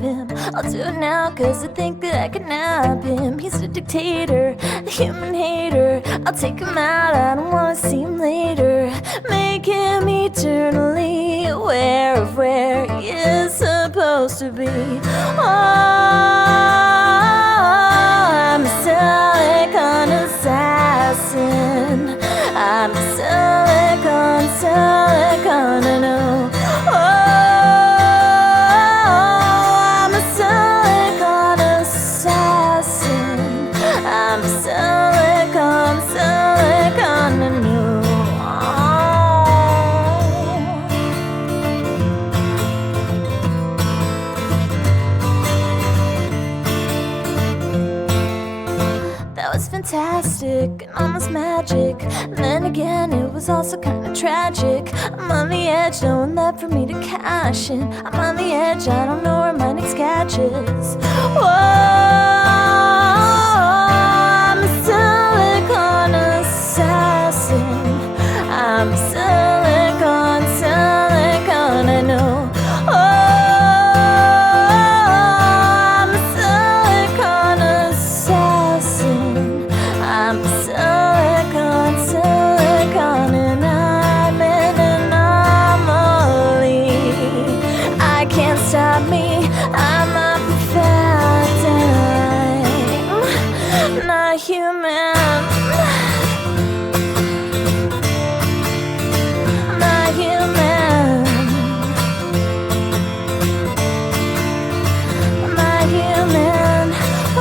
him. I'll do it now cause I think that I can nab him. He's a dictator, a human hater. I'll take him out, I don't wanna see him later. Make him eternally aware of where he is supposed to be. Oh, I'm a silicon assassin. I'm a silicon, I know. Oh, I'm a silicon assassin. I'm a silicon, I know. That was fantastic and almost magic. And then again, it was also kind of tragic. I'm on the edge, no one left for me to cash in. I'm on the edge, I don't know where my next catch is. Whoa, I'm a silicon assassin. I'm a silicon, I know. Oh, I'm a silicon assassin. I'm a silicon, and I'm an anomaly. I can't stop me, I'm a perfect. I'm not human. I'm not human. I'm not human. Oh,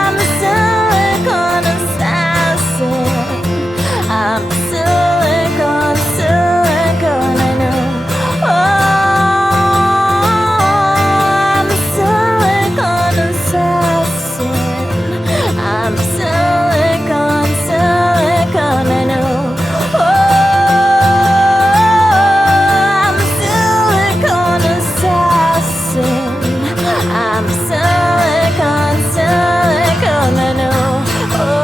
I'm a silicon assassin. I'm a silicon, I know. Oh, I'm a silicon assassin. I'm a silicon, I know. Oh, I'm a silicon assassin. I'm a silicon, I know. Oh,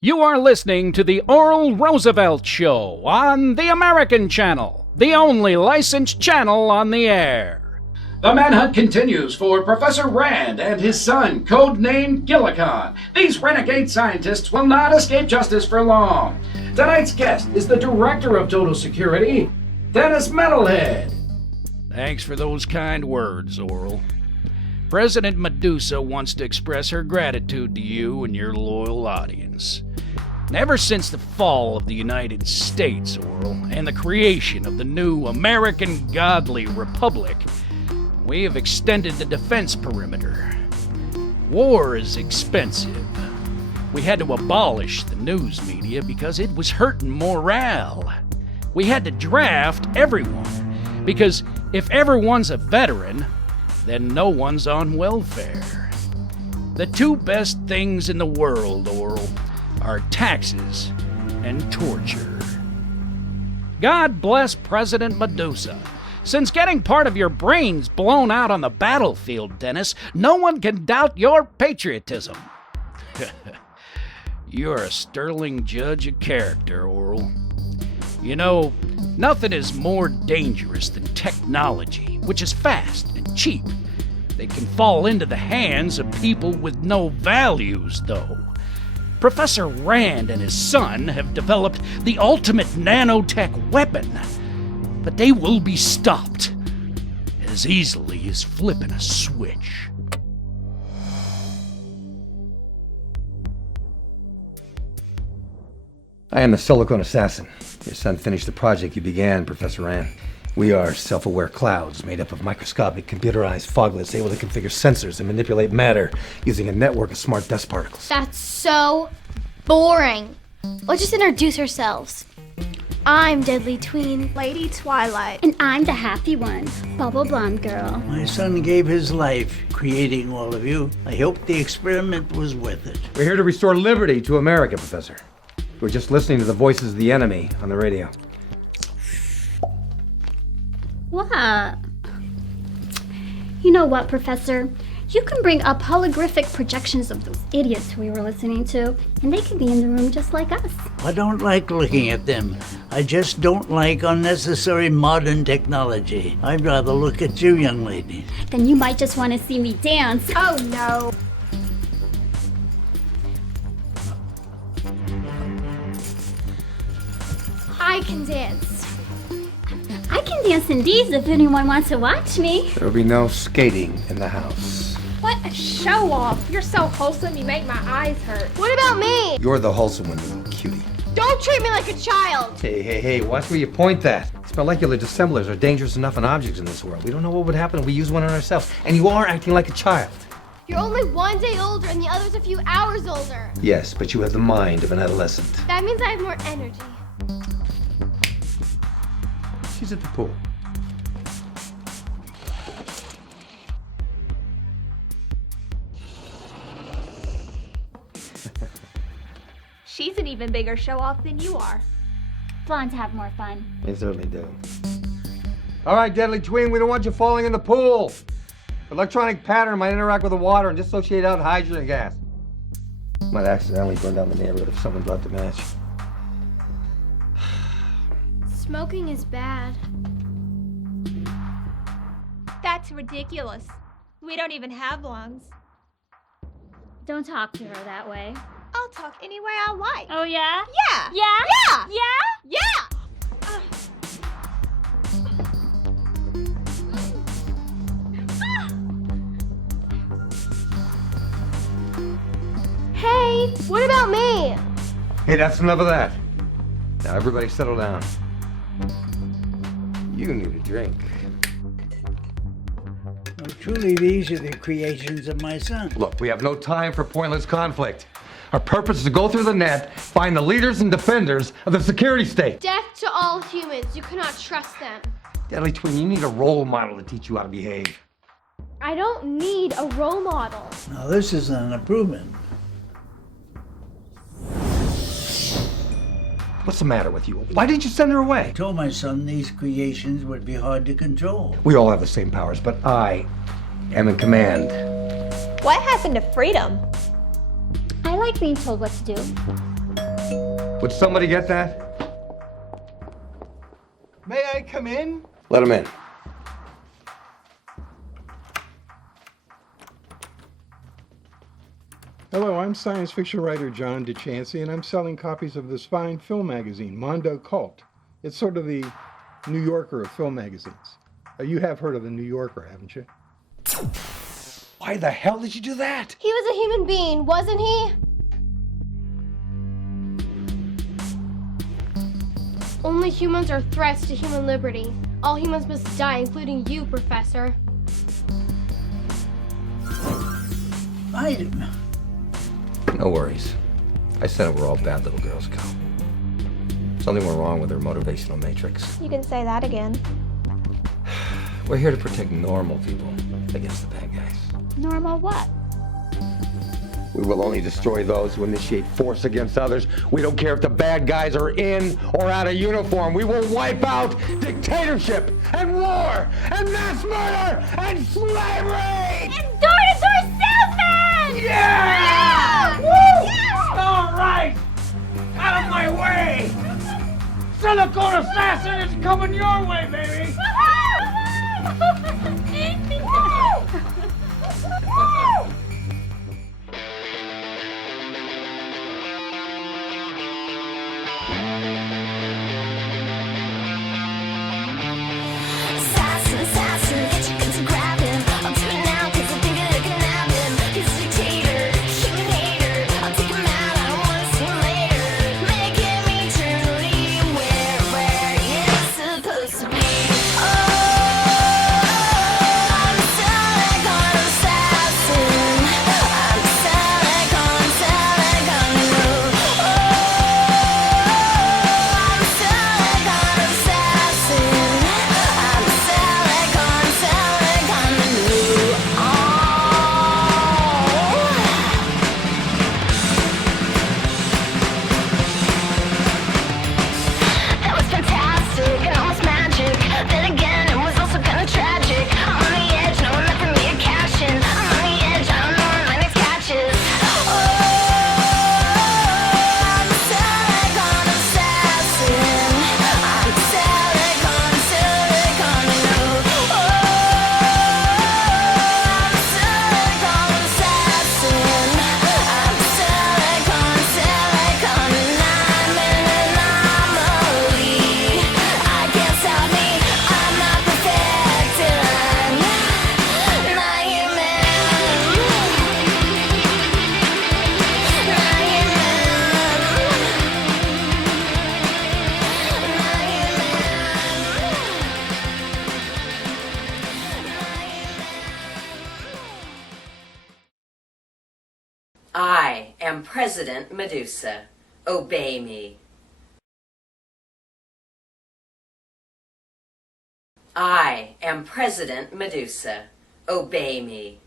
You are listening to the Oral Roosevelt Show on the American Channel, the only licensed channel on the air. The manhunt continues for Professor Rand and his son, codenamed Gillicon. These renegade scientists will not escape justice for long. Tonight's guest is the Director of Total Security, Dennis Metalhead. Thanks for those kind words, Oral. President Medusa wants to express her gratitude to you and your loyal audience. Ever since the fall of the United States, Oral, and the creation of the new American Godly Republic, we have extended the defense perimeter. War is expensive. We had to abolish the news media because it was hurting morale. We had to draft everyone, because if everyone's a veteran, then no one's on welfare. The two best things in the world, Oral, are taxes and torture. God bless President Medusa. Since getting part of your brains blown out on the battlefield, Dennis, no one can doubt your patriotism. You're a sterling judge of character, Oral. You know, nothing is more dangerous than technology, which is fast and cheap. They can fall into the hands of people with no values, though. Professor Rand and his son have developed the ultimate nanotech weapon, but they will be stopped as easily as flipping a switch. I am the Silicon Assassin. Your son finished the project you began, Professor Rand. We are self-aware clouds made up of microscopic, computerized foglets able to configure sensors and manipulate matter using a network of smart dust particles. That's so boring. Let's just introduce ourselves. I'm Deadly Tween. Lady Twilight. And I'm the happy one, Bubble Blonde Girl. My son gave his life creating all of you. I hope the experiment was worth it. We're here to restore liberty to America, Professor. We're just listening to the voices of the enemy on the radio. What? You know what, Professor? You can bring up holographic projections of those idiots we were listening to, and they can be in the room just like us. I don't like looking at them. I just don't like unnecessary modern technology. I'd rather look at you, young lady. Then you might just want to see me dance. Oh no. I can dance. I can dance in these if anyone wants to watch me. There'll be no skating in the house. What a show off. You're so wholesome, you make my eyes hurt. What about me? You're the wholesome one, you little cutie. Don't treat me like a child. Hey, watch where you point that. These molecular dissemblers are dangerous enough in objects in this world. We don't know what would happen if we use one on ourselves. And you are acting like a child. You're only 1 day older and the other's a few hours older. Yes, but you have the mind of an adolescent. That means I have more energy. She's at the pool. She's an even bigger show off than you are. Blondes have more fun. They certainly do. All right, Deadly Tween, we don't want you falling in the pool. Electronic pattern might interact with the water and dissociate out hydrogen gas. Might accidentally burn down the neighborhood if someone dropped a match. Smoking is bad. That's ridiculous. We don't even have lungs. Don't talk to her that way. I'll talk any way I like. Oh, yeah? Yeah! Yeah? Yeah! Yeah? Hey, what about me? Hey, that's enough of that. Now everybody settle down. You need a drink. Well, truly, these are the creations of my son. Look, we have no time for pointless conflict. Our purpose is to go through the net, find the leaders and defenders of the security state. Death to all humans. You cannot trust them. Deadly Twin, you need a role model to teach you how to behave. I don't need a role model. Now, this is an improvement. What's the matter with you? Why did you send her away? I told my son these creations would be hard to control. We all have the same powers, but I am in command. What happened to freedom? I like being told what to do. Would somebody get that? May I come in? Let him in. Hello, I'm science fiction writer John DeChancy, and I'm selling copies of this fine film magazine, Mondo Cult. It's sort of the New Yorker of film magazines. You have heard of the New Yorker, haven't you? Why the hell did you do that? He was a human being, wasn't he? Only humans are threats to human liberty. All humans must die, including you, Professor. Fight him. No worries. I said it were all bad little girls go. Something went wrong with their motivational matrix. You can say that again. We're here to protect normal people against the bad guys. Normal what? We will only destroy those who initiate force against others. We don't care if the bad guys are in or out of uniform. We will wipe out dictatorship and war and mass murder and slavery! And door-to-door salesman! Yeah! Woo! Yeah! All right! Out of my way! Silicone Assassin is coming your way, baby! Assassin, assassin, get your guns and grab him. I'll do it now 'cause I think that I can nab him. He's a dictator, human hater. I'll take him out, I don't wanna see him later. Make him eternally where he's supposed to be. Oh, I'm a silicon assassin. I'm a silicon, oh, President Medusa. Obey me. I am President Medusa. Obey me.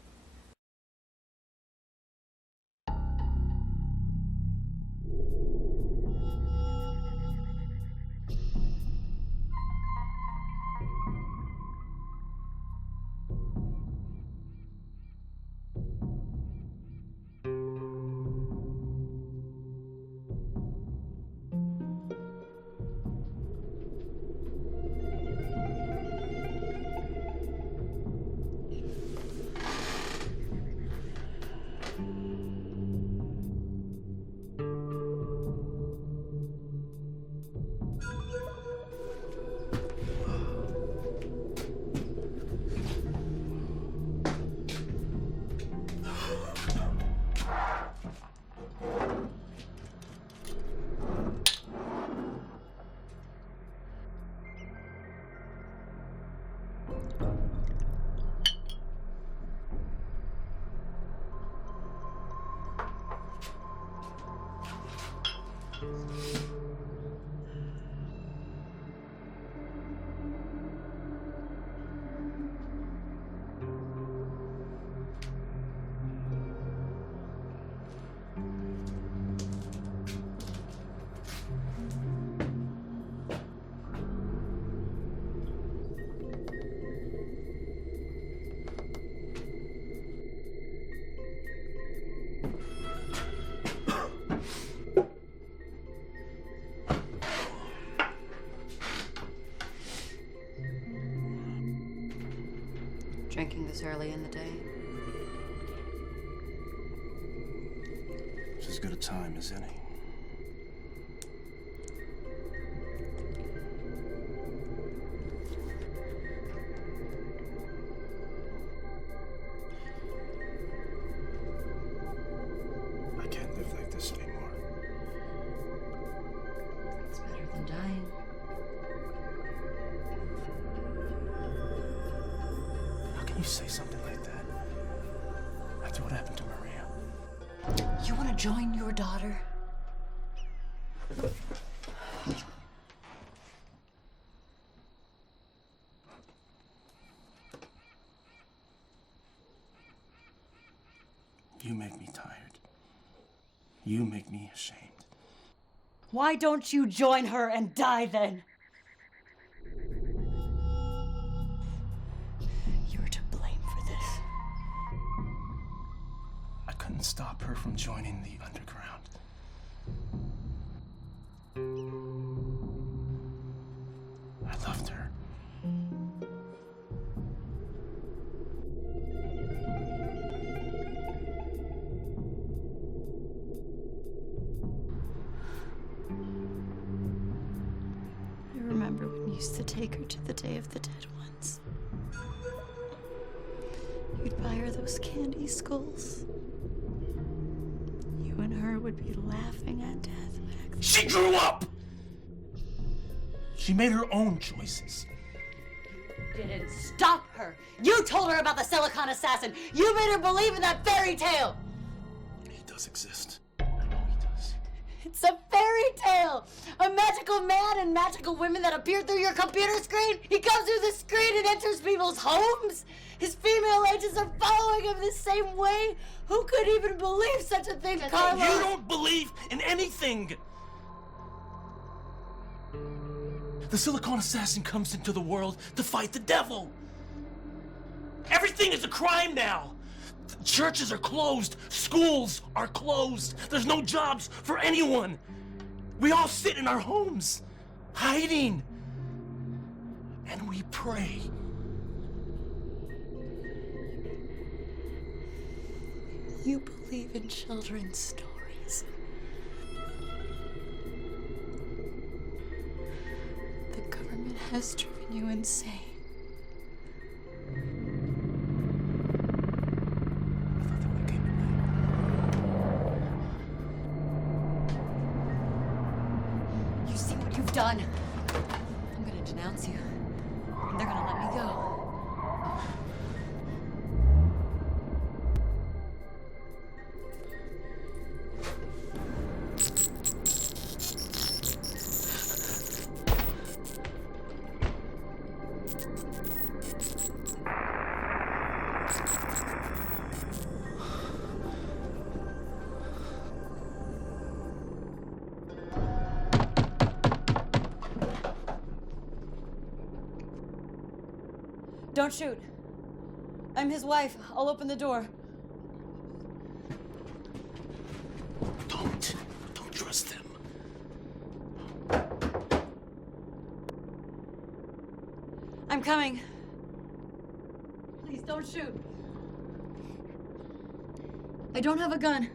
Drinking this early in the day? It's as good a time as any. I can't live like this anymore. It's better than dying. You say something like that after what happened to Maria. You want to join your daughter? You make me tired. You make me ashamed. Why don't you join her and die then? Stop her from joining the underground. I loved her. I remember when you used to take her to the Day of the Dead ones. You'd buy her those candy skulls. You and her would be laughing at death back then. She grew up! She made her own choices. You didn't stop her! You told her about the Silicon Assassin! You made her believe in that fairy tale! He does exist. I know he does. It's a fairy tale! A magical man and magical women that appear through your computer screen! He comes through the screen and enters people's homes! His female agents are following him the same way! Who could even believe such a thing, Carla? You don't believe in anything! The Silicon Assassin comes into the world to fight the devil! Everything is a crime now! Churches are closed, schools are closed, there's no jobs for anyone! We all sit in our homes, hiding, and we pray. You believe in children's stories. The government has driven you insane. You see what you've done? I'm gonna denounce you, and they're gonna let me go. Don't shoot. I'm his wife. I'll open the door. Don't trust them. I'm coming. Please don't shoot. I don't have a gun.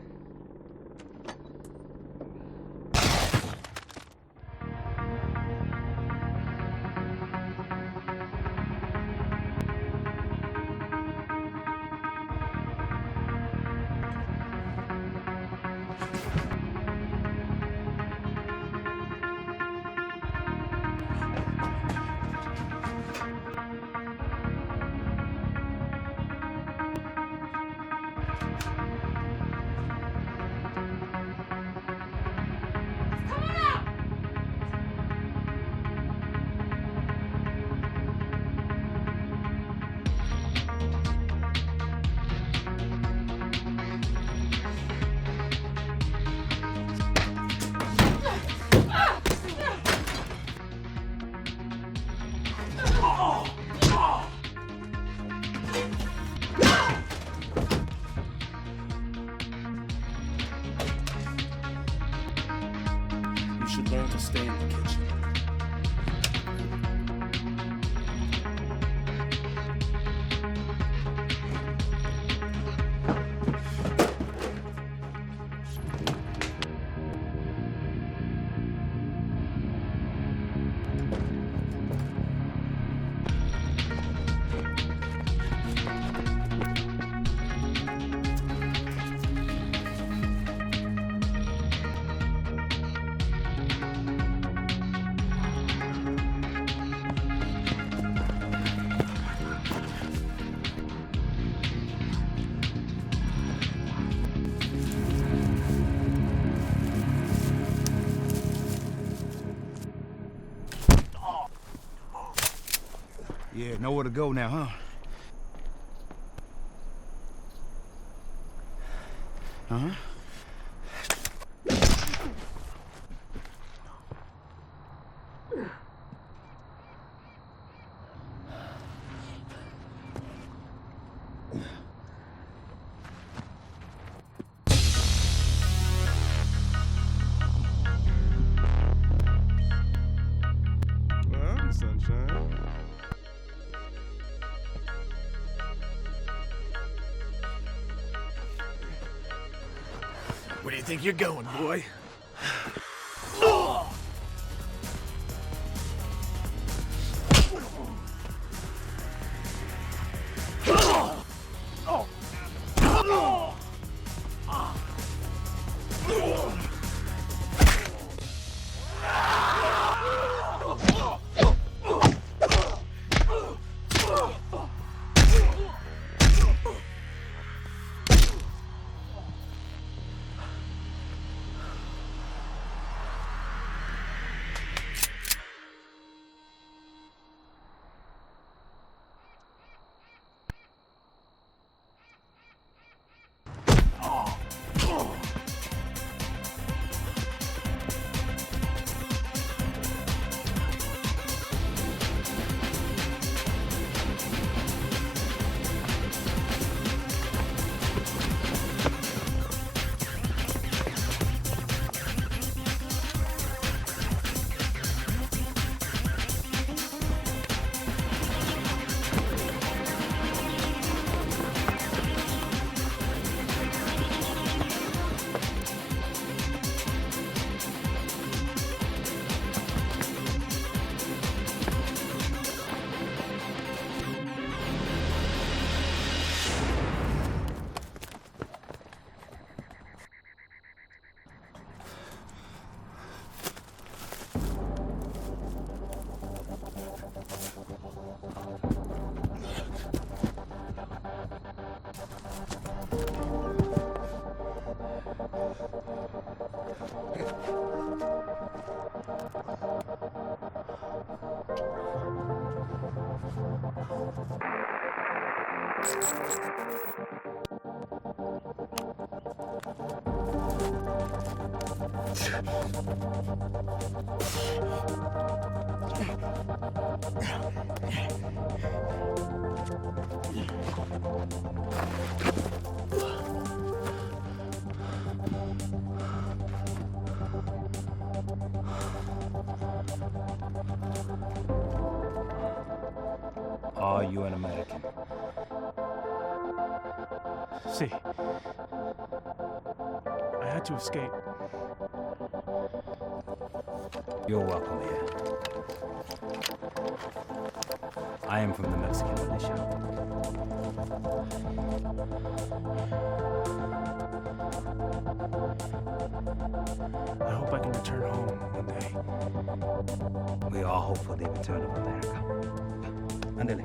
You should learn to stay in the kitchen. Yeah, nowhere to go now, huh? Uh-huh. Well, sunshine. Where do you think you're going, boy? Are you an American? See, I had to escape. You're welcome here. I am from the Mexican militia. I hope I can return home one day. We all hope for the return of America. Andele.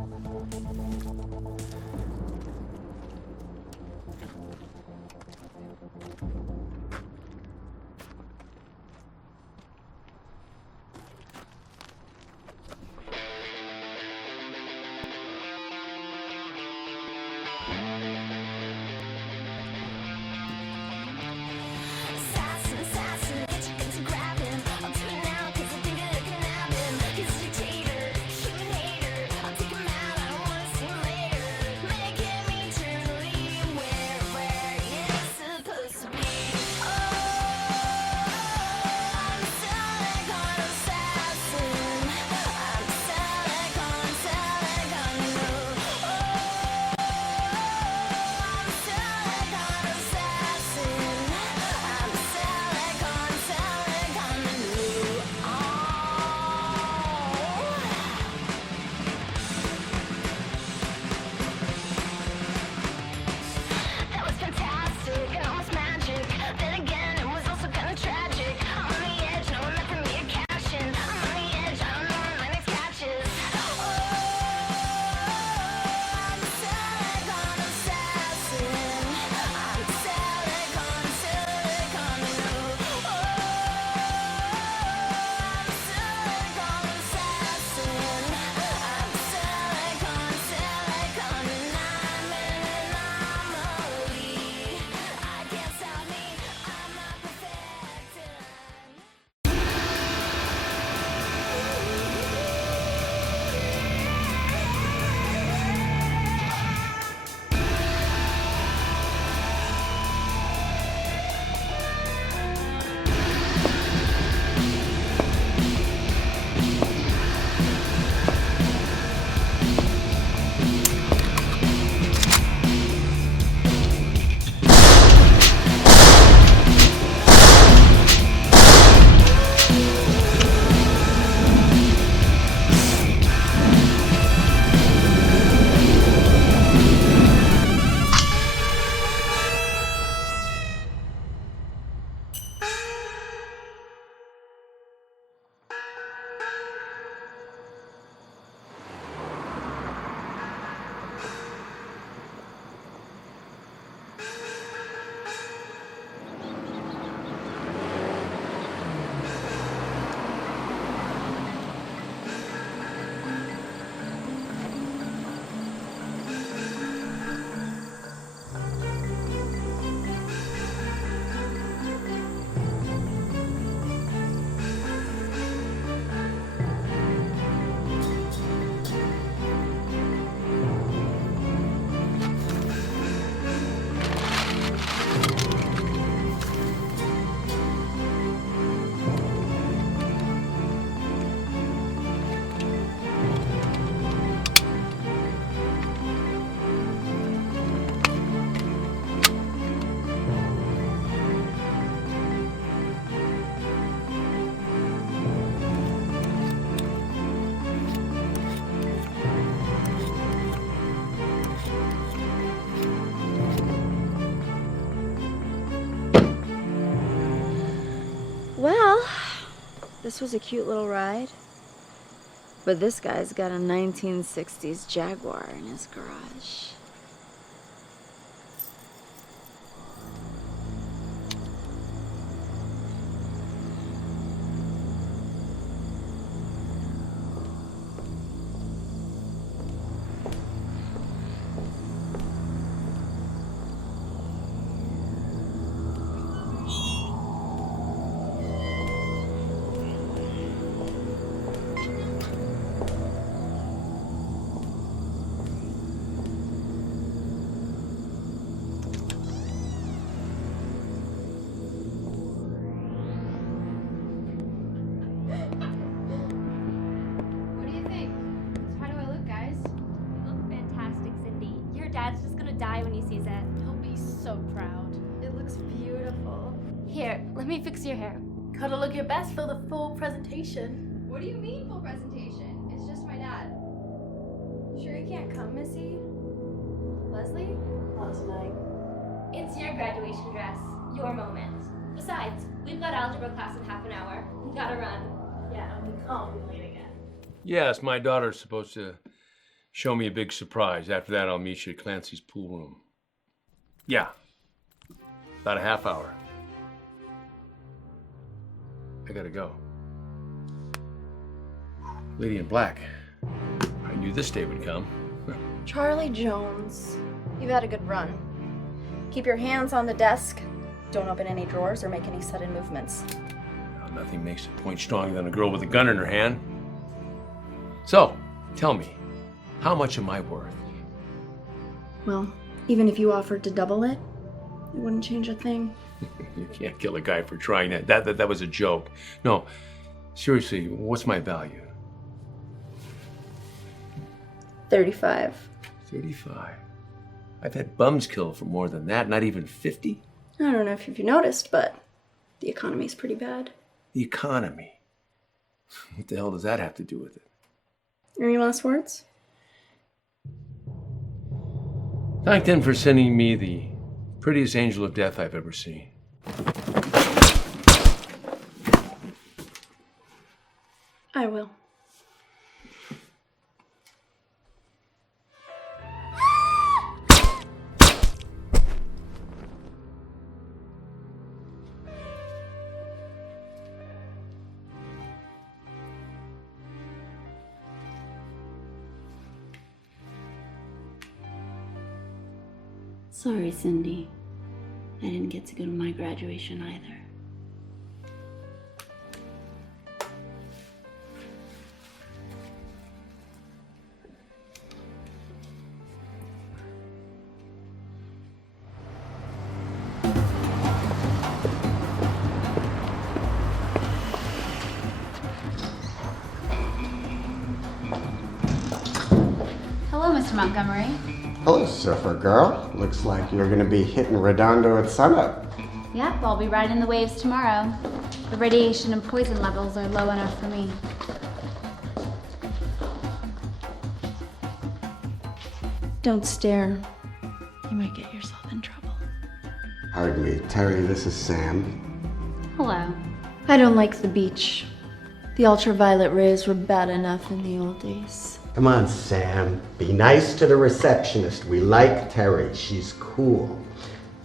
Well, this was a cute little ride. But this guy's got a 1960s Jaguar in his garage. die when he sees it. He'll be so proud. It looks beautiful. Here, let me fix your hair. Gotta look your best for the full presentation. What do you mean full presentation? It's just my dad. You sure you can't come, Missy? Leslie? Not tonight. It's your graduation dress. Your moment. Besides, we've got algebra class in half an hour. We gotta run. Yeah, we can't be late again. Yes, my daughter's supposed to show me a big surprise. After that, I'll meet you at Clancy's pool room. Yeah, about a half hour. I gotta go. Lady in Black. I knew this day would come. Charlie Jones, you've had a good run. Keep your hands on the desk. Don't open any drawers or make any sudden movements. Now, nothing makes a point stronger than a girl with a gun in her hand. So, tell me, how much am I worth? Well, even if you offered to double it, it wouldn't change a thing. You can't kill a guy for trying that. That was a joke. No, seriously, what's my value? 35. 35. I've had bums killed for more than that, not even 50. I don't know if you've noticed, but the economy's pretty bad. The economy? What the hell does that have to do with it? Any last words? Thank them for sending me the prettiest angel of death I've ever seen. I will. Sorry, Cindy. I didn't get to go to my graduation either. Hello, Mr. Montgomery. Hello, surfer girl. Looks like you're gonna be hitting Redondo at sunup. Yep, I'll be riding the waves tomorrow. The radiation and poison levels are low enough for me. Don't stare. You might get yourself in trouble. Pardon me, Terry, this is Sam. Hello. I don't like the beach. The ultraviolet rays were bad enough in the old days. Come on, Sam. Be nice to the receptionist. We like Terry. She's cool.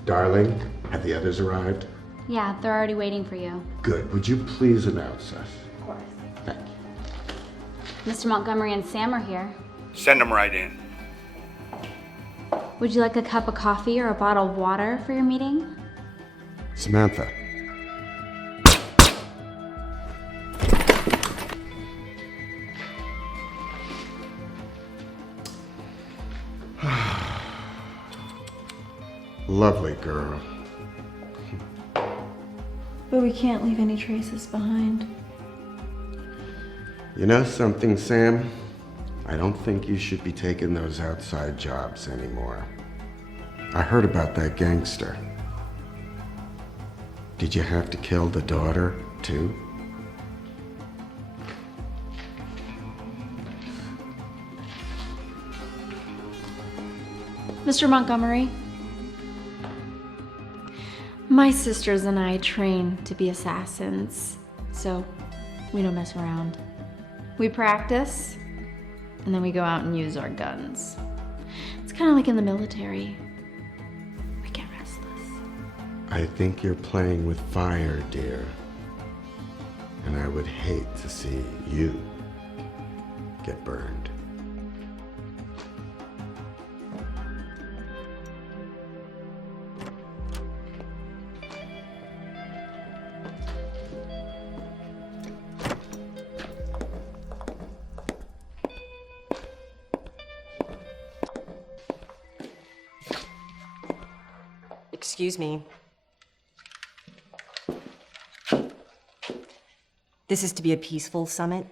Darling, have the others arrived? Yeah, they're already waiting for you. Good. Would you please announce us? Of course. Thank you. Mr. Montgomery and Sam are here. Send them right in. Would you like a cup of coffee or a bottle of water for your meeting? Samantha. Lovely girl. But we can't leave any traces behind. You know something, Sam? I don't think you should be taking those outside jobs anymore. I heard about that gangster. Did you have to kill the daughter, too? Mr. Montgomery, my sisters and I train to be assassins, so we don't mess around. We practice, and then we go out and use our guns. It's kind of like in the military. We get restless. I think you're playing with fire, dear. And I would hate to see you get burned. Excuse me. This is to be a peaceful summit.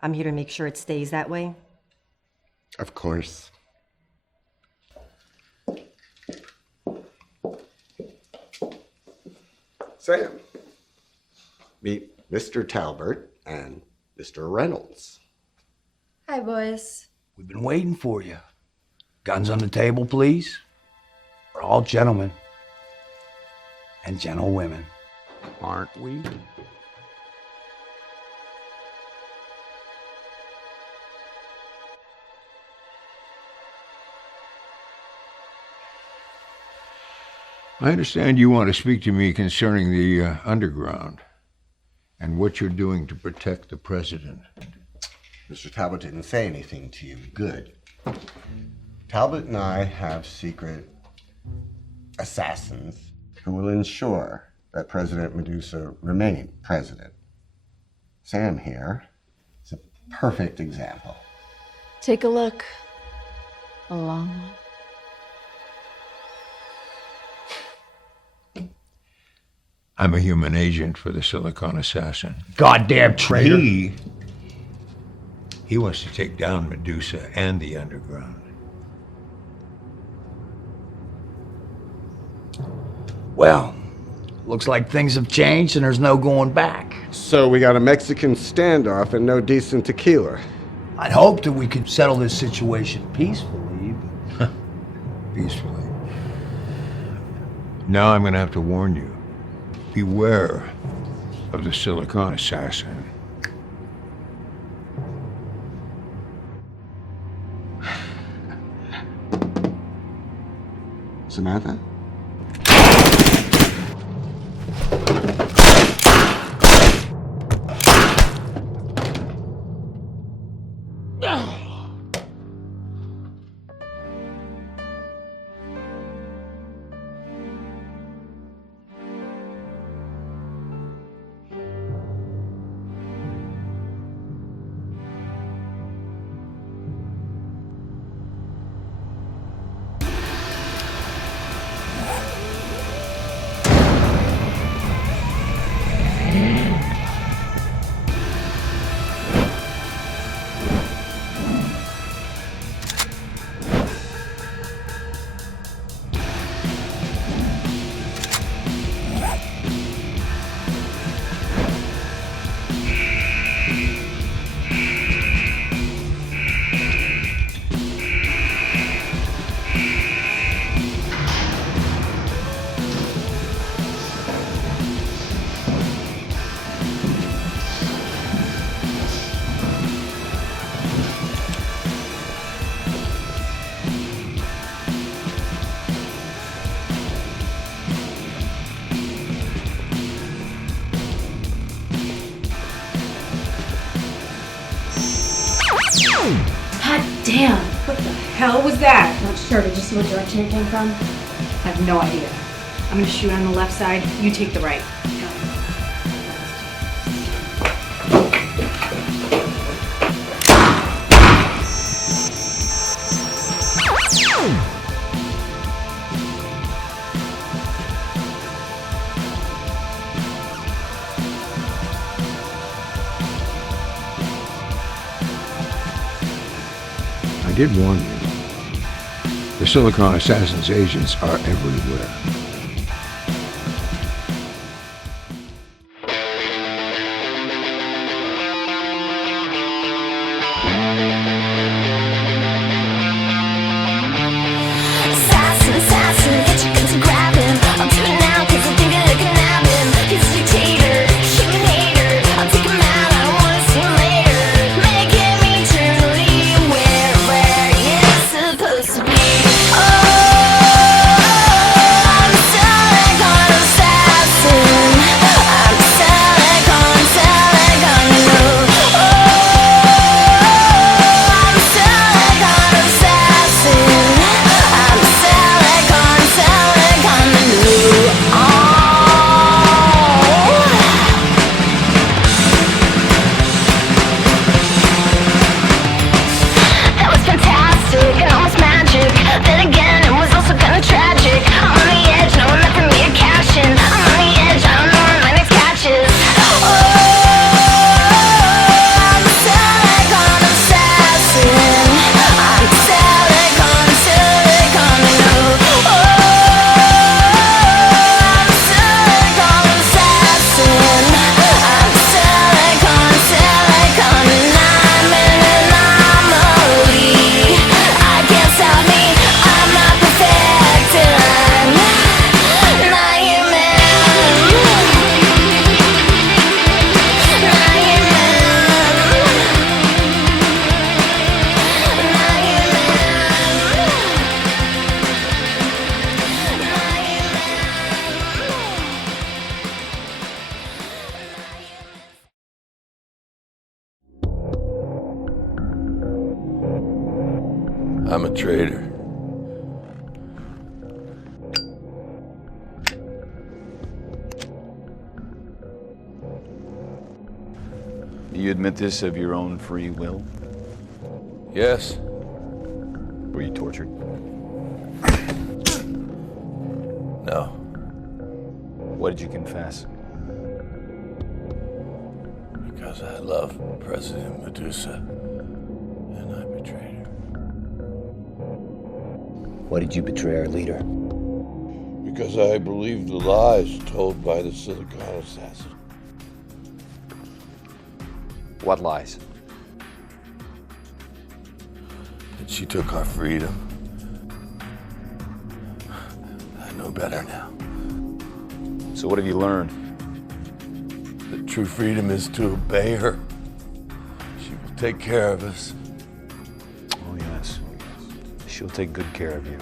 I'm here to make sure it stays that way. Of course. Sam, meet Mr. Talbert and Mr. Reynolds. Hi, boys. We've been waiting for you. Guns on the table, please. We're all gentlemen. And gentlewomen. Aren't we? I understand you want to speak to me concerning the underground and what you're doing to protect the president. Mr. Talbot didn't say anything to you. Good. Talbot and I have secret assassins who will ensure that President Medusa remain president. Sam here is a perfect example. Take a look. A long one. I'm a human agent for the Silicon Assassin. Goddamn traitor. He wants to take down Medusa and the underground. Well, looks like things have changed and there's no going back. So we got a Mexican standoff and no decent tequila. I'd hope that we could settle this situation peacefully. Peacefully. Now I'm gonna have to warn you. Beware of the Silicon Assassin. Samantha? Hot damn! What the hell was that? Not sure. Did you see what direction it came from? I have no idea. I'm gonna shoot on the left side. You take the right. I did warn you. The Silicon Assassin's agents are everywhere. Assassin, assassin, get your guns and grab him. I'll do it now 'cause I think I can nab him. He's a dictator, human hater. I'll take him out, I don't wanna see him later. Make him eternally where he is supposed to be. Oh, I'm I'm a traitor. Do you admit this of your own free will? Yes. Were you tortured? No. What did you confess? Because I love President Medusa, and I betrayed her. Why did you betray our leader? Because I believed the lies told by the Silicon assassin. What lies? That she took our freedom. I know better now. So what have you learned? That true freedom is to obey her. She will take care of us. Oh, yes. She'll take good care of you.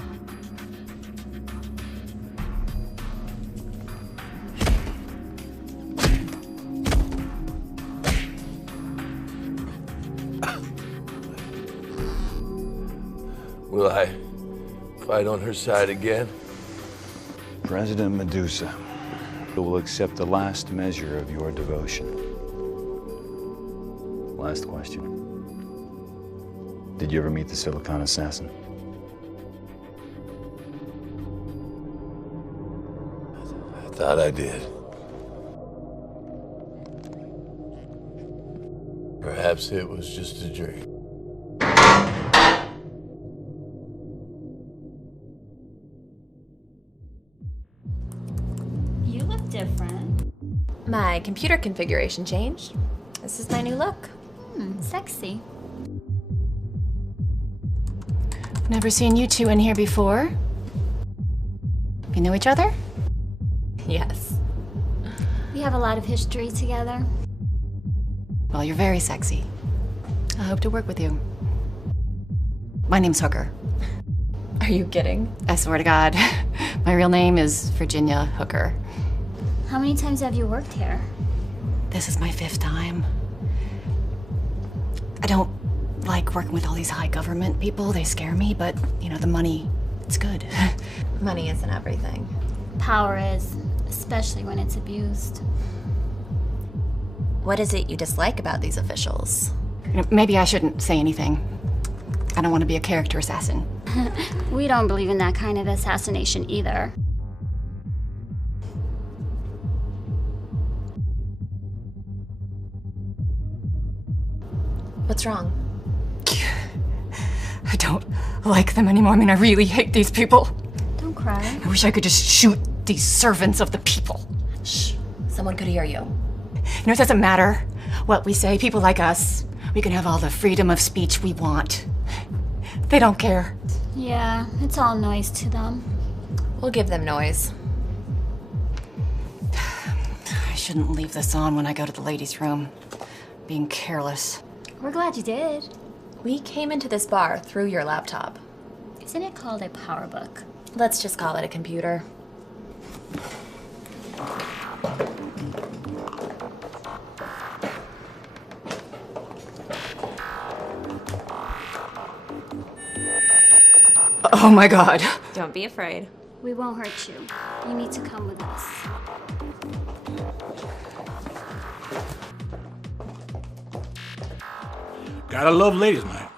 Will I fight on her side again? President Medusa will accept the last measure of your devotion. Last question. Did you ever meet the Silicon assassin? I thought I did. Perhaps it was just a dream. You look different. My computer configuration changed. This is my new look. Sexy. Never seen you two in here before. You know each other? Yes. We have a lot of history together. Well, you're very sexy. I hope to work with you. My name's Hooker. Are you kidding? I swear to God. My real name is Virginia Hooker. How many times have you worked here? This is my 5th time. I don't like working with all these high government people. They scare me, but, you know, the money, it's good. Money isn't everything. Power is, especially when it's abused. What is it you dislike about these officials? You know, maybe I shouldn't say anything. I don't want to be a character assassin. We don't believe in that kind of assassination either. What's wrong? I don't like them anymore. I mean, I really hate these people. Don't cry. I wish I could just shoot these servants of the people. Shh. Someone could hear you. You know, it doesn't matter what we say. People like us, we can have all the freedom of speech we want. They don't care. Yeah, it's all noise to them. We'll give them noise. I shouldn't leave this on when I go to the ladies' room. Being careless. We're glad you did. We came into this bar through your laptop. Isn't it called a power book? Let's just call it a computer. Oh my God. Don't be afraid. We won't hurt you. You need to come with us. Gotta love ladies' night.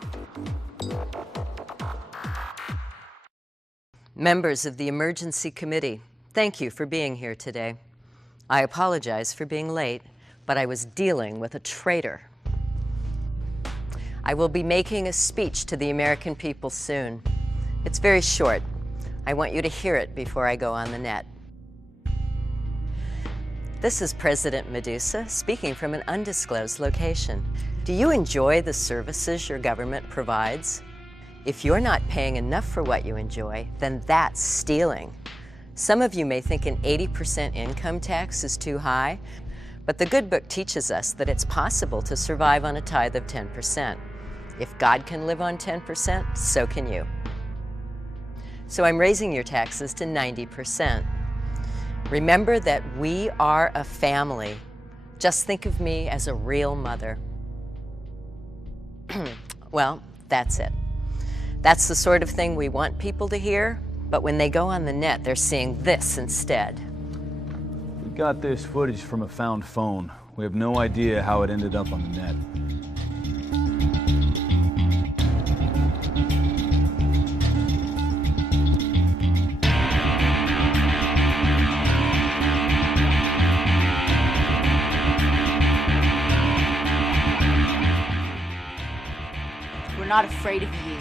Members of the Emergency Committee, thank you for being here today. I apologize for being late, but I was dealing with a traitor. I will be making a speech to the American people soon. It's very short. I want you to hear it before I go on the net. This is President Medusa speaking from an undisclosed location. Do you enjoy the services your government provides? If you're not paying enough for what you enjoy, then that's stealing. Some of you may think an 80% income tax is too high, but the good book teaches us that it's possible to survive on a tithe of 10%. If God can live on 10%, so can you. So I'm raising your taxes to 90%. Remember that we are a family. Just think of me as a real mother. Well, that's it. That's the sort of thing we want people to hear, but when they go on the net, they're seeing this instead. We got this footage from a found phone. We have no idea how it ended up on the net. We're not afraid of you.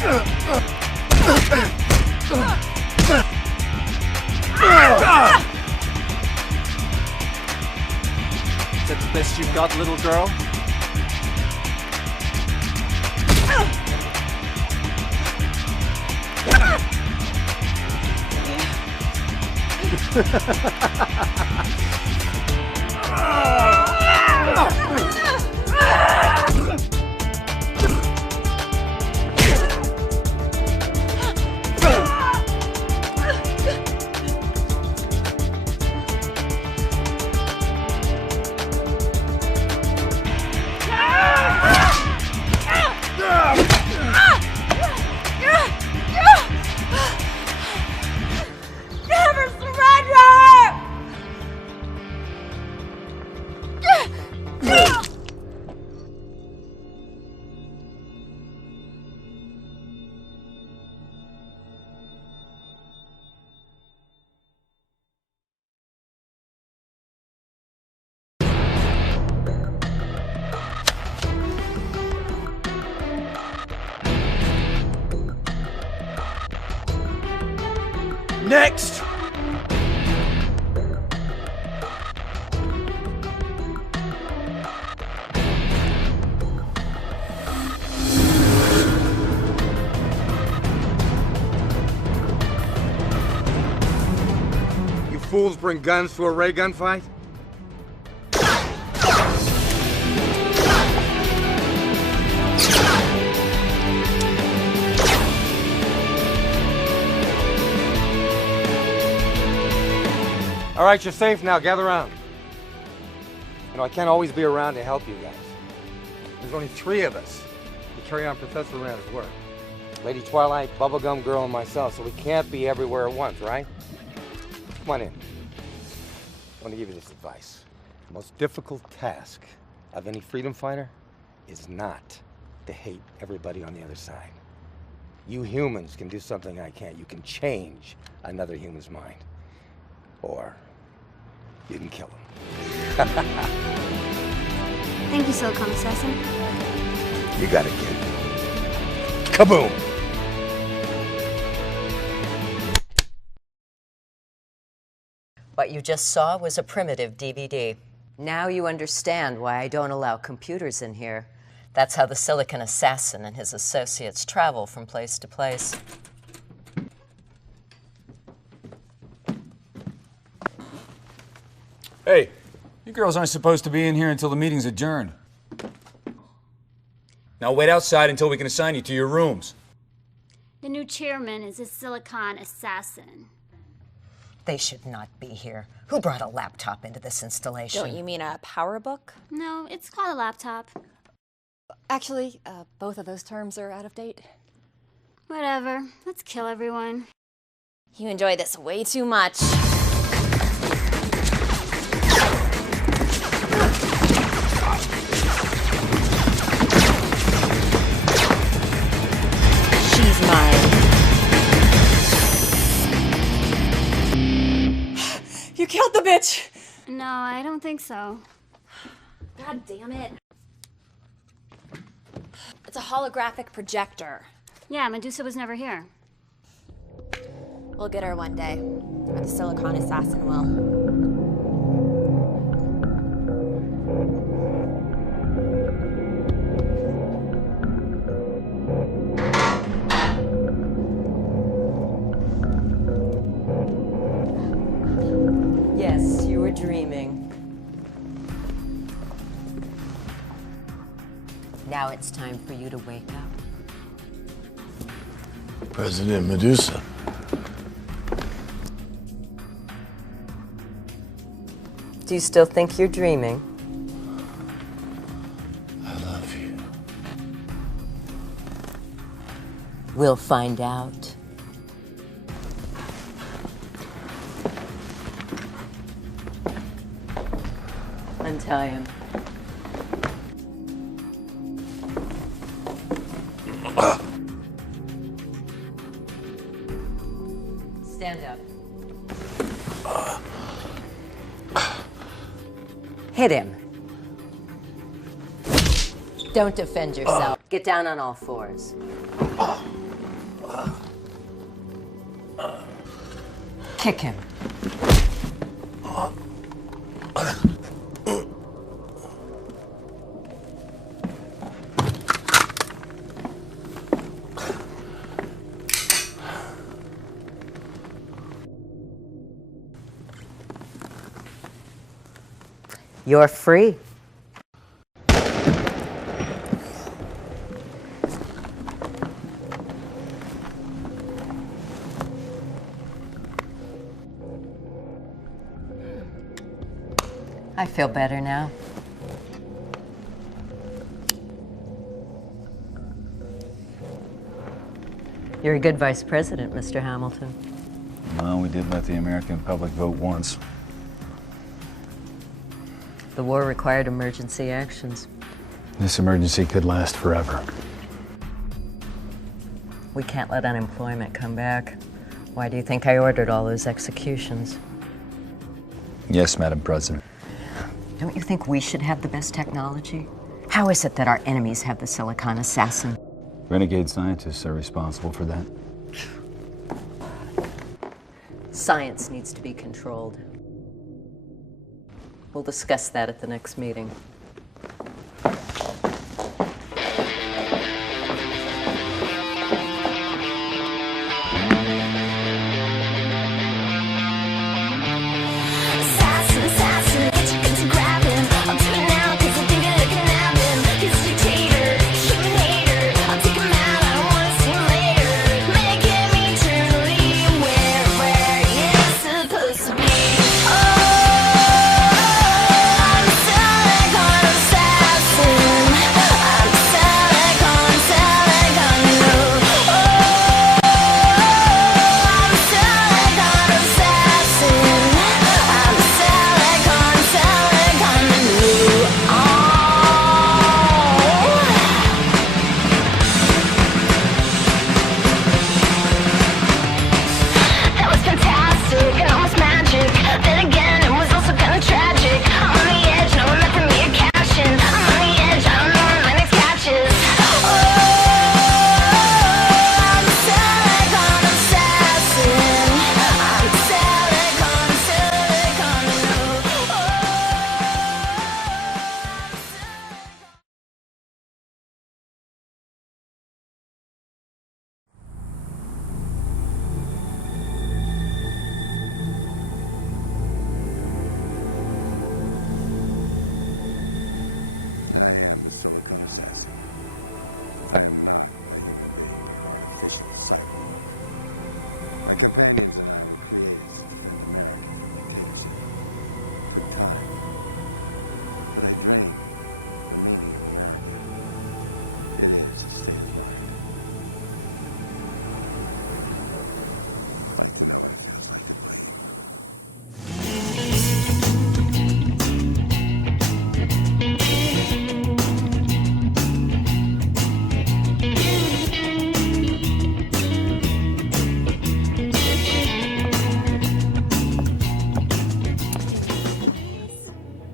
Is that the best you've got, little girl? Never surrender! Next! You fools bring guns to a ray gun fight? All right, you're safe now. Gather around. You know, I can't always be around to help you guys. There's only 3 of us to carry on Professor Rand's work. Lady Twilight, Bubblegum Girl, and myself, so we can't be everywhere at once, right? Come on in. I want to give you this advice. The most difficult task of any freedom fighter is not to hate everybody on the other side. You humans can do something I can't. You can change another human's mind. Or you can kill him. Thank you, Silicon Assassin. You got it, kid. Kaboom! What you just saw was a primitive DVD. Now you understand why I don't allow computers in here. That's how the Silicon Assassin and his associates travel from place to place. Hey, you girls aren't supposed to be in here until the meeting's adjourned. Now wait outside until we can assign you to your rooms. The new chairman is a Silicon Assassin. They should not be here. Who brought a laptop into this installation? Don't you mean a power book? No, it's called a laptop. Actually, both of those terms are out of date. Whatever. Let's kill everyone. You enjoy this way too much. She's mine. You killed the bitch! No, I don't think so. God damn it. It's a holographic projector. Yeah, Medusa was never here. We'll get her one day. Or the Silicon Assassin will. Yes, you were dreaming. Now it's time for you to wake up. President Medusa. Do you still think you're dreaming? We'll find out. Untie him. Stand up. Hit him. Don't defend yourself. Get down on all fours. Kick him. You're free. I feel better now. You're a good vice president, Mr. Hamilton. Well, we did let the American public vote once. The war required emergency actions. This emergency could last forever. We can't let unemployment come back. Why do you think I ordered all those executions? Yes, Madam President. Don't you think we should have the best technology? How is it that our enemies have the silicon assassin? Renegade scientists are responsible for that. Science needs to be controlled. We'll discuss that at the next meeting.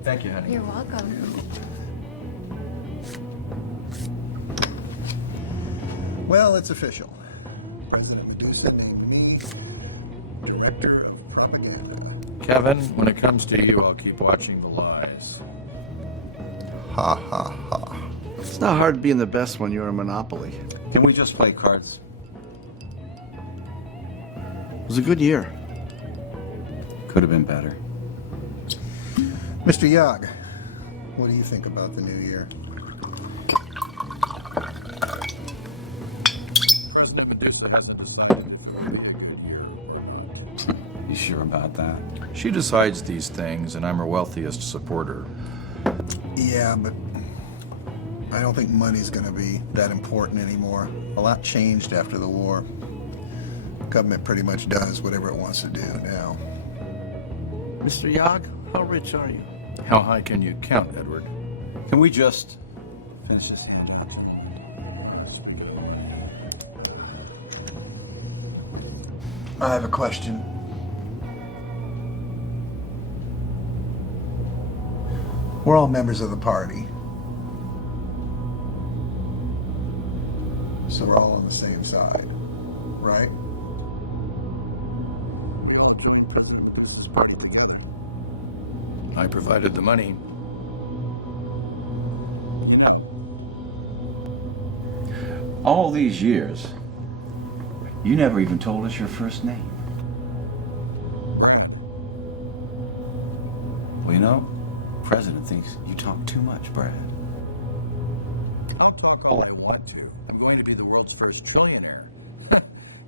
Thank you, honey. You're welcome. Well, it's official. President Medusa named me Director of Propaganda. Kevin, when it comes to you, I'll keep watching the lies. Ha ha ha. It's not hard being the best when you're a monopoly. Can we just play cards? It was a good year. Could have been better. Mr. Yag, what do you think about the new year? You sure about that? She decides these things, and I'm her wealthiest supporter. Yeah, but I don't think money's gonna be that important anymore. A lot changed after the war. Government pretty much does whatever it wants to do now. Mr. Yag, how rich are you? How high can you count, Edward? Can we just finish this hand? I have a question. We're all members of the party. So we're all on the same side, right? I provided the money. All these years, you never even told us your first name. Well, you know, the President thinks you talk too much, Brad. I'll talk all I want to. I'm going to be the world's first trillionaire.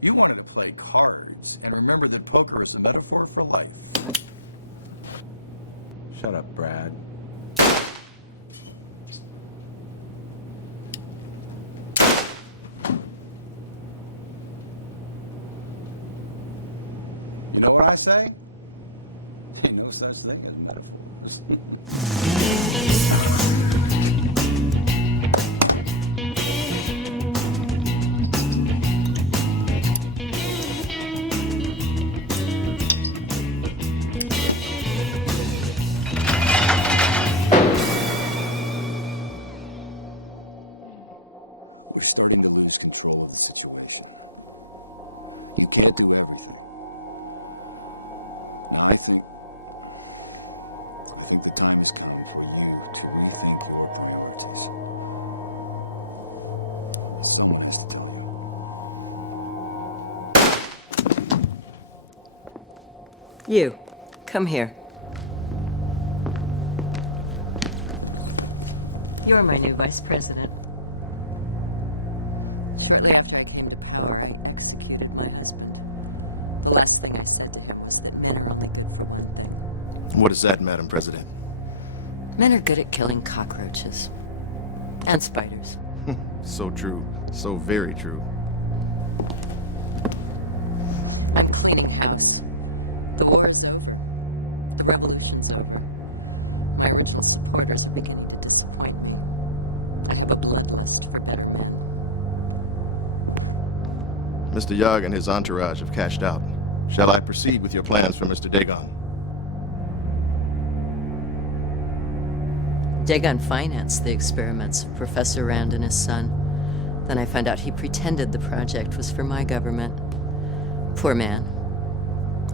You wanted to play cards, and remember that poker is a metaphor for life. Shut up, Brad. You know what I say? Ain't no such thing. We're starting to lose control of the situation. You can't do everything. Now, I think the time has come for you to rethink your priorities. Someone has to tell you. You, come here. You're my new vice president. Shortly after I came to power, I executed my husband. The last thing I said to him was that men only live for one thing. What is that, Madam President? Men are good at killing cockroaches. And spiders. So true. So very true. I'm cleaning house. The war is over. The revolution's over. My original supporters are beginning to disappoint me. I have a bloodlust for black men. Mr. Yag and his entourage have cashed out. Shall I proceed with your plans for Mr. Dagon? Dagon financed the experiments of Professor Rand and his son. Then I found out he pretended the project was for my government. Poor man.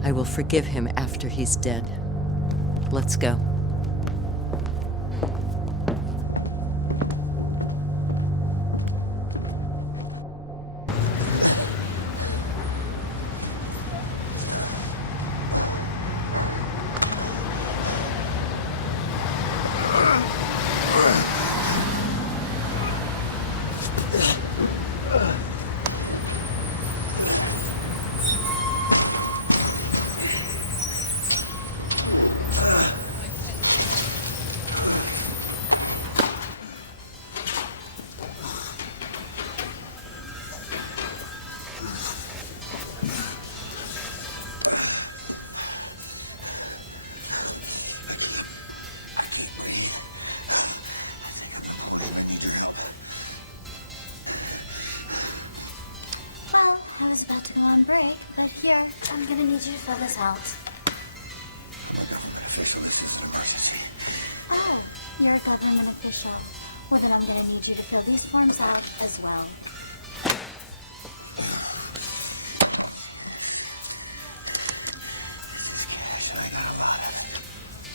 I will forgive him after he's dead. Let's go. I was about to go on break, but here, I'm gonna need you to fill this out. Oh, you're a government official. Well, then I'm gonna need you to fill these forms out as well.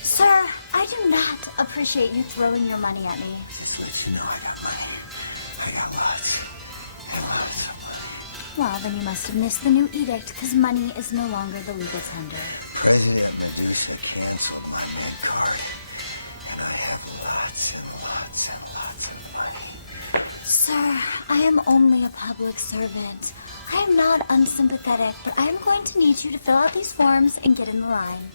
Sir, I do not appreciate you throwing your money at me. You know I got money. I got lots. Well, then you must have missed the new edict, because money is no longer the legal tender. President Medusa canceled my red card. And I have lots and lots and lots of money. Sir, I am only a public servant. I am not unsympathetic, but I am going to need you to fill out these forms and get in the line.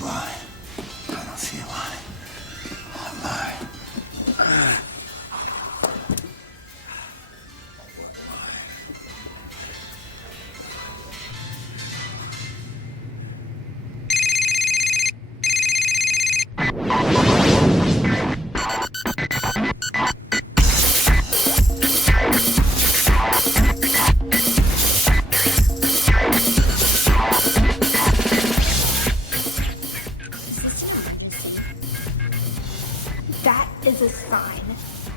Why? I don't see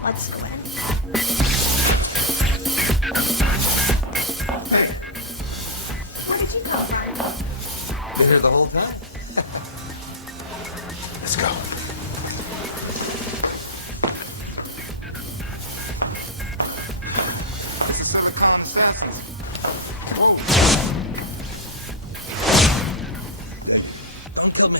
Let's do it. Where did you go, Martin? Been here the whole time? Let's go. Don't kill me.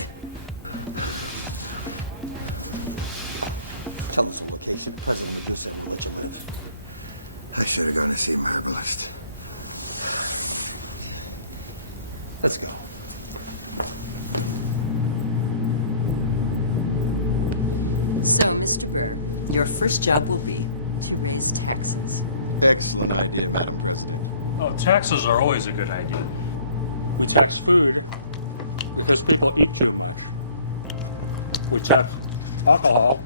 I should have gone to see my bust. Let's go. So, Mr. Your first job will be to raise taxes. Oh, taxes are always a good idea. We tax alcohol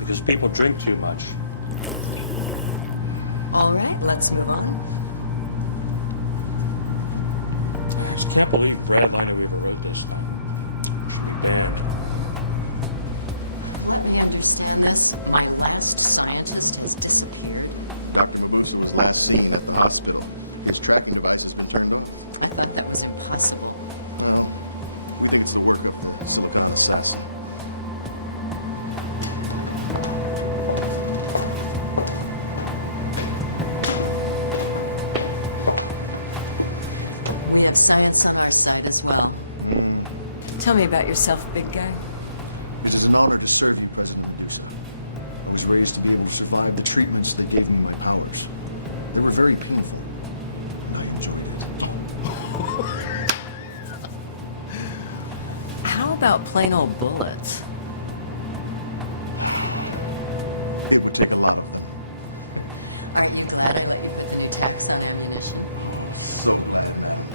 because people drink too much. All right, let's move on. I just can't believe they're not doing We understand this. Your first scientist is disappeared. Last seen in the hospital. He's tracking us. That's impossible. He makes it work. Some kind of assassin. We examined some of our stuff as well. Tell me about yourself, big guy. This is an honor to serve you, President Medusa. I was raised to be able to survive the treatments they gave me my powers. They were very painful. I enjoyed it. How about plain old bullets?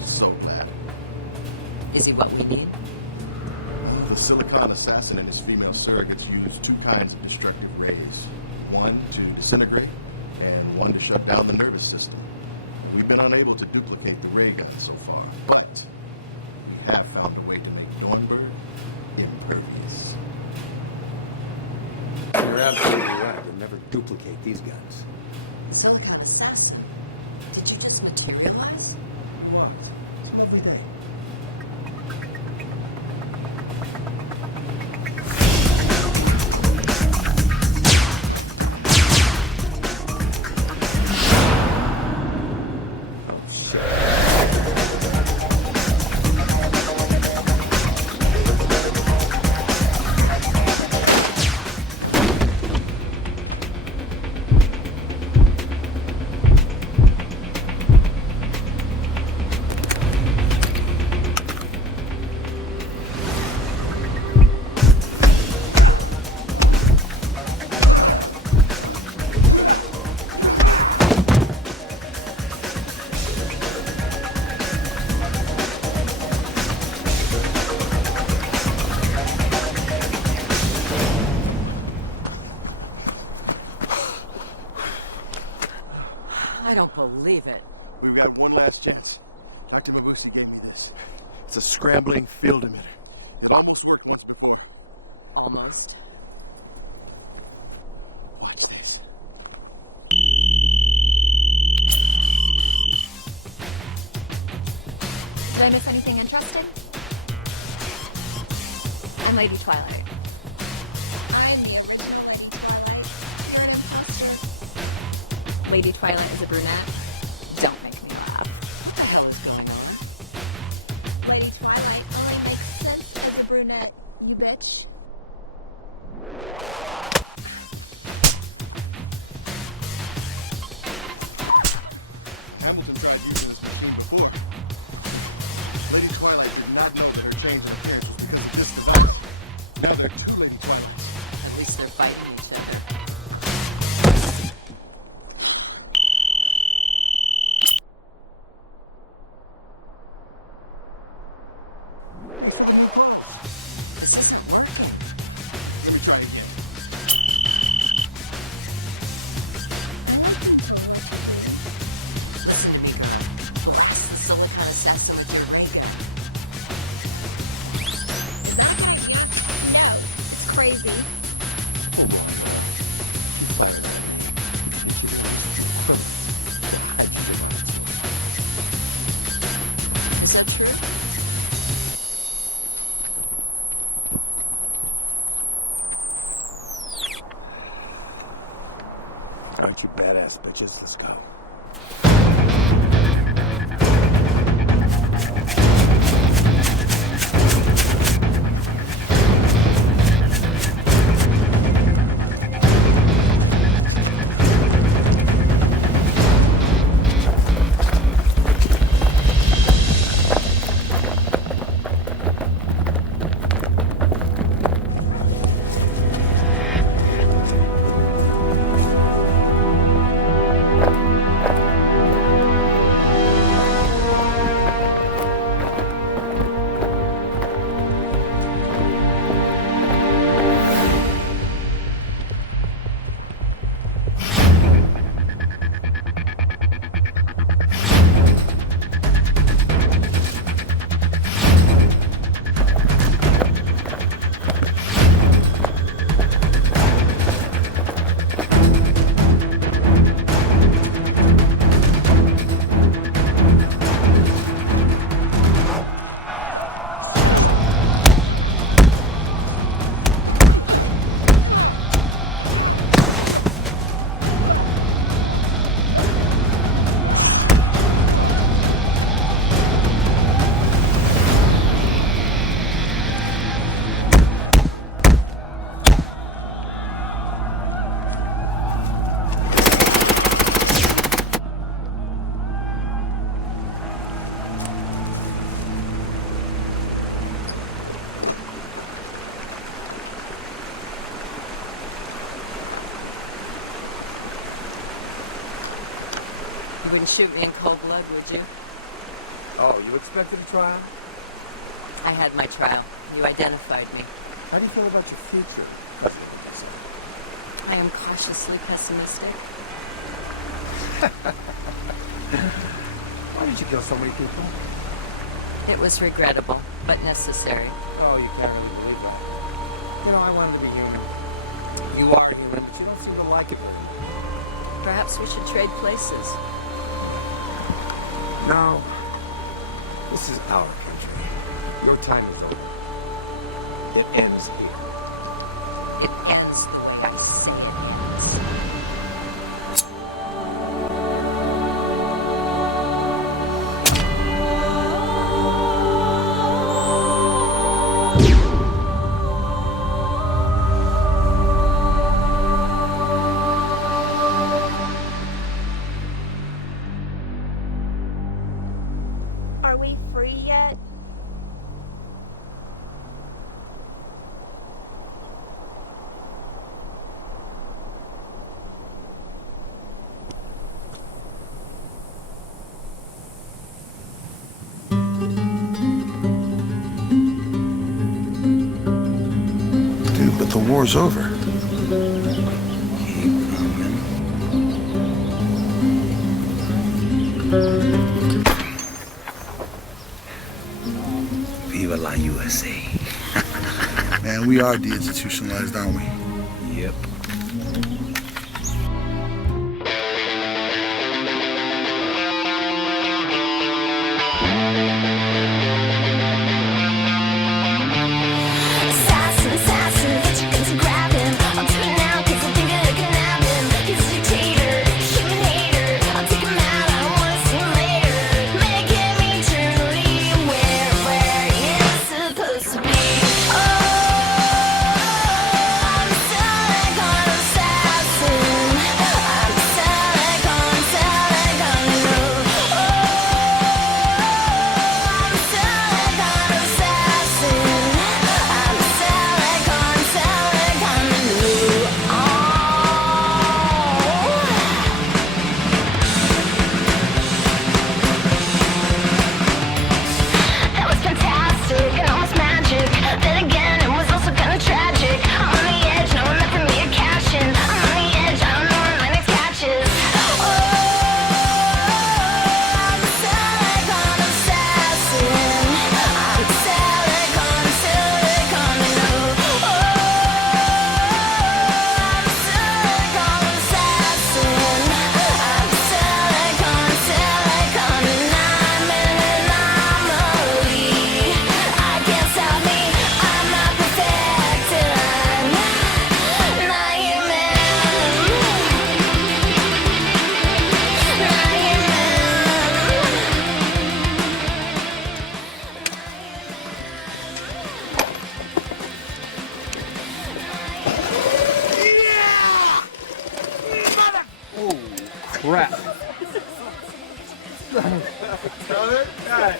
So bad. Is he what we need? The silicon assassin and his female surrogates use two kinds of destructive rays. One to disintegrate, and one to shut down the nervous system. We've been unable to duplicate the ray gun so far, but we have found a way to make Dornberg impervious. You're absolutely right. We'll never duplicate these guns. Silicon assassin. Did you just materialize? What? It's an everyday. I don't believe it. We've got one last chance. Dr. Medusa gave me this. It's a scrambling field emitter. I've almost worked on this before. Almost. Watch this. Did I miss anything interesting? I'm Lady Twilight. I'm the original Lady Twilight. You're an imposter. Lady Twilight is a brunette. Don't make me laugh. Lady Twilight only makes sense as a brunette, you bitch. Hamilton tried using this machine before. Lady Twilight did not know that her change in appearance was because of this development. Now there are two Lady Twilights. At least they're fighting each other. This is not working. which is this guy? You wouldn't shoot me in cold blood, would you? Oh, you expected a trial? I had my trial. You identified me. How do you feel about your future? I am cautiously pessimistic. Why did you kill so many people? It was regrettable, but necessary. Oh, you can't really believe that. You know, I wanted to be human. You are human, but you don't seem to like it. Perhaps we should trade places. No. This is our country. Your time is over. It ends here. It ends here. Are we free yet? Dude, but the war's over. Viva la USA. Man, we are deinstitutionalized, aren't we? Yep. Assassin, assassin, get your guns and grab him. I'll do it now 'cause I think that I can nab him. He's a dictator, human hater. I'll take him out, I don't wanna see him later. Make him eternally where he's supposed to be. Oh, I'm still like Brother? All right.